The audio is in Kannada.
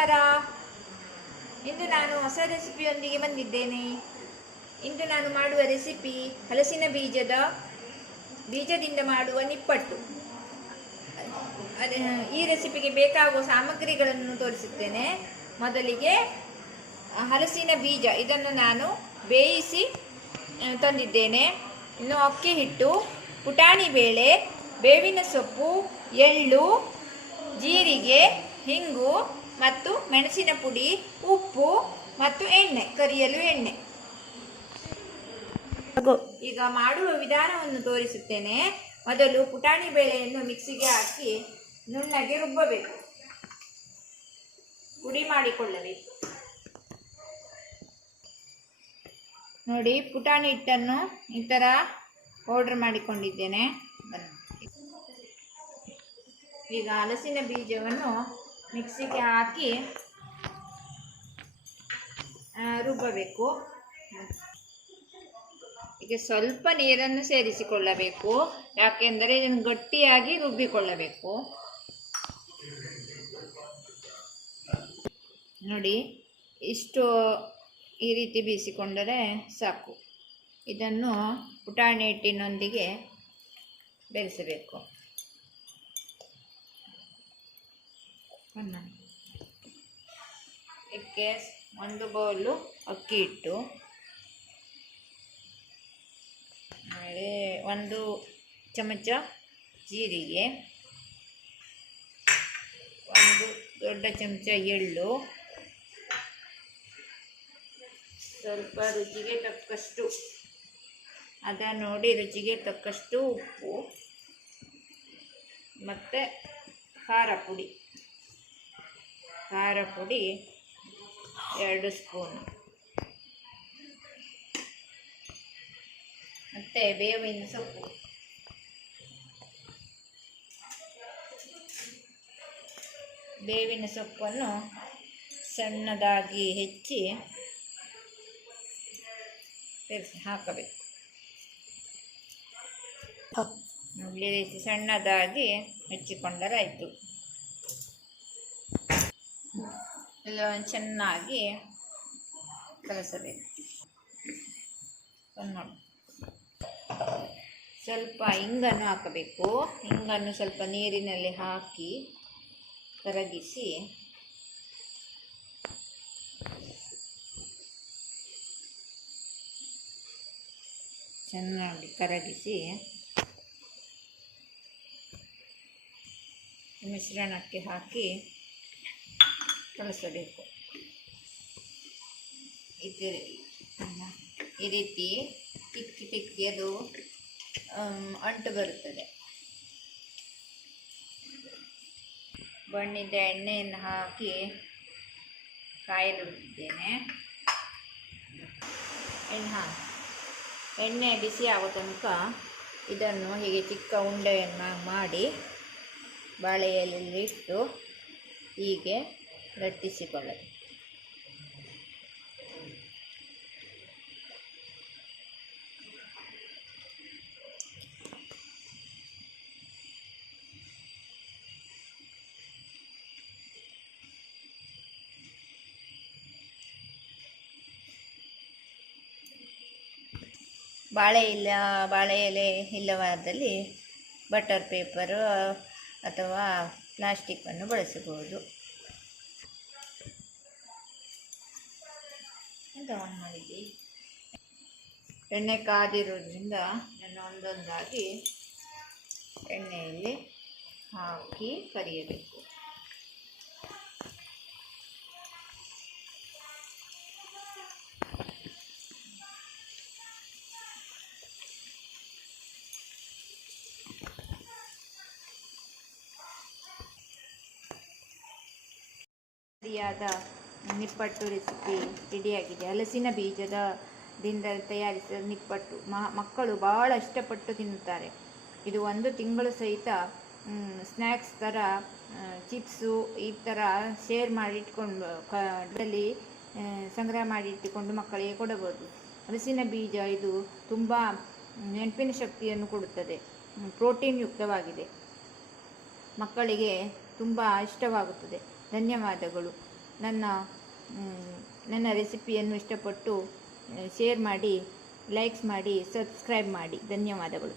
ನಮಸ್ಕಾರ. ಇಂದು ನಾನು ಹೊಸ ರೆಸಿಪಿಯೊಂದಿಗೆ ಬಂದಿದ್ದೇನೆ. ಇಂದು ನಾನು ಮಾಡುವ ರೆಸಿಪಿ ಹಲಸಿನ ಬೀಜದಿಂದ ಮಾಡುವ ನಿಪ್ಪಟ್ಟು. ಈ ರೆಸಿಪಿಗೆ ಬೇಕಾಗುವ ಸಾಮಗ್ರಿಗಳನ್ನು ತೋರಿಸುತ್ತೇನೆ. ಮೊದಲಿಗೆ ಹಲಸಿನ ಬೀಜ, ಇದನ್ನು ನಾನು ಬೇಯಿಸಿ ತಂದಿದ್ದೇನೆ. ಇನ್ನು ಅಕ್ಕಿ ಹಿಟ್ಟು, ಪುಟಾಣಿ ಬೇಳೆ, ಬೇವಿನ ಸೊಪ್ಪು, ಎಳ್ಳು, ಜೀರಿಗೆ, ಹಿಂಗು ಮತ್ತು ಮೆಣಸಿನ ಪುಡಿ, ಉಪ್ಪು ಮತ್ತು ಎಣ್ಣೆ, ಕರಿಯಲು ಎಣ್ಣೆ. ಈಗ ಮಾಡುವ ವಿಧಾನವನ್ನು ತೋರಿಸುತ್ತೇನೆ. ಮೊದಲು ಪುಟಾಣಿ ಬೇಳೆಯನ್ನು ಮಿಕ್ಸಿಗೆ ಹಾಕಿ ನುಣ್ಣಗೆ ರುಬ್ಬಬೇಕು, ಪುಡಿ ಮಾಡಿಕೊಳ್ಳಬೇಕು. ನೋಡಿ, ಪುಟಾಣಿ ಹಿಟ್ಟನ್ನು ಈ ಥರ ಪೌಡರ್ ಮಾಡಿಕೊಂಡಿದ್ದೇನೆ. ಈಗ ಹಲಸಿನ ಬೀಜವನ್ನು ಮಿಕ್ಸಿಗೆ ಹಾಕಿ ರುಬ್ಬಬೇಕು. ಈಗ ಸ್ವಲ್ಪ ನೀರನ್ನು ಸೇರಿಸಿಕೊಳ್ಳಬೇಕು, ಯಾಕೆಂದರೆ ಇದನ್ನು ಗಟ್ಟಿಯಾಗಿ ರುಬ್ಬಿಕೊಳ್ಳಬೇಕು. ನೋಡಿ, ಇಷ್ಟು ಈ ರೀತಿ ಬೀಸಿಕೊಂಡರೆ ಸಾಕು. ಇದನ್ನು ಪುಟಾಣಿ ಹಿಟ್ಟಿನೊಂದಿಗೆ ಬೆರೆಸಬೇಕು. ಇದಕ್ಕೆ 1 ಬೌಲು ಅಕ್ಕಿ ಹಿಟ್ಟು, ಆಮೇಲೆ 1 ಚಮಚ ಜೀರಿಗೆ, 1 ದೊಡ್ಡ ಚಮಚ ಎಳ್ಳು, ಸ್ವಲ್ಪ ರುಚಿಗೆ ತಕ್ಕಷ್ಟು ನೋಡಿ ರುಚಿಗೆ ತಕ್ಕಷ್ಟು ಉಪ್ಪು ಮತ್ತು ಖಾರ ಪುಡಿ 2 ಸ್ಪೂನ್, ಮತ್ತು ಬೇವಿನ ಸೊಪ್ಪು. ಬೇವಿನ ಸೊಪ್ಪನ್ನು ಸಣ್ಣದಾಗಿ ಹೆಚ್ಚಿ ಹಾಕಬೇಕು. ಈ ರೀತಿ ಸಣ್ಣದಾಗಿ ಹೆಚ್ಚಿಕೊಂಡರೆ ಆಯಿತು. ಎಲ್ಲ ಚೆನ್ನಾಗಿ ಕಲಸಬೇಕು. ನೋಡಿ, ಸ್ವಲ್ಪ ಇಂಗನ್ನು ಹಾಕಬೇಕು. ಇಂಗನ್ನು ಸ್ವಲ್ಪ ನೀರಿನಲ್ಲಿ ಹಾಕಿ ಕರಗಿಸಿ ಚೆನ್ನಾಗಿ ಕರಗಿಸಿ ಮಿಶ್ರಣಕ್ಕೆ ಹಾಕಿ ಕಲಸಬೇಕು. ಈ ರೀತಿ ತಿಕ್ಕಿ ಅದು ಅಂಟು ಬರುತ್ತದೆ. ಬಣ್ಣಿದ ಎಣ್ಣೆಯನ್ನು ಹಾಕಿ ಕಾಯಲಿಡುತ್ತಿದ್ದೇನೆ. ಎಣ್ಣೆ ಬಿಸಿ ಆಗೋ ತನಕ ಇದನ್ನು ಹೀಗೆ ಚಿಕ್ಕ ಉಂಡೆಯನ್ನು ಮಾಡಿ ಬಾಳೆ ಎಲೆಯಲ್ಲಿ ಇಟ್ಟು ಹೀಗೆ ಲಟ್ಟಿಸಿಕೊಳ್ಳಬೇಕು. ಬಾಳೆ ಎಲೆ ಇಲ್ಲವಾದಲ್ಲಿ ಬಟರ್ ಪೇಪರು ಅಥವಾ ಪ್ಲಾಸ್ಟಿಕ್ಕನ್ನು ಬಳಸಬಹುದು. ಎಂತ ಆನ್ ಮಾಡಿದ್ದಿ? ಎಣ್ಣೆ ಕಾದಿರೋದ್ರಿಂದ ನಾನು ಒಂದೊಂದಾಗಿ ಎಣ್ಣೆಯಲ್ಲಿ ಹಾಕಿ ಕರಿಯಬೇಕು. ಸರಿಯಾದ ನಿಪ್ಪಟ್ಟು ರೆಸಿಪಿ ರೆಡಿಯಾಗಿದೆ. ಹಲಸಿನ ಬೀಜದಿಂದ ತಯಾರಿಸಿದ ನಿಪ್ಪಟ್ಟು ಮಕ್ಕಳು ಭಾಳ ಇಷ್ಟಪಟ್ಟು ತಿನ್ನುತ್ತಾರೆ. ಇದು 1 ತಿಂಗಳು ಸಹಿತ ಸ್ನ್ಯಾಕ್ಸ್ ಥರ, ಚಿಪ್ಸು ಈ ಥರ ಶೇರ್ ಮಾಡಿಟ್ಕೊಂಡು ಅದರಲ್ಲಿ ಸಂಗ್ರಹ ಮಾಡಿಟ್ಟುಕೊಂಡು ಮಕ್ಕಳಿಗೆ ಕೊಡಬಹುದು. ಹಲಸಿನ ಬೀಜ ಇದು ತುಂಬ ನೆನಪಿನ ಶಕ್ತಿಯನ್ನು ಕೊಡುತ್ತದೆ, ಪ್ರೋಟೀನ್ ಯುಕ್ತವಾಗಿದೆ. ಮಕ್ಕಳಿಗೆ ತುಂಬ ಇಷ್ಟವಾಗುತ್ತದೆ. ಧನ್ಯವಾದಗಳು. ನನ್ನ ನನ್ನ ರೆಸಿಪಿಯನ್ನು ಇಷ್ಟಪಟ್ಟು ಶೇರ್ ಮಾಡಿ, ಲೈಕ್ಸ್ ಮಾಡಿ, ಸಬ್ಸ್ಕ್ರೈಬ್ ಮಾಡಿ. ಧನ್ಯವಾದಗಳು.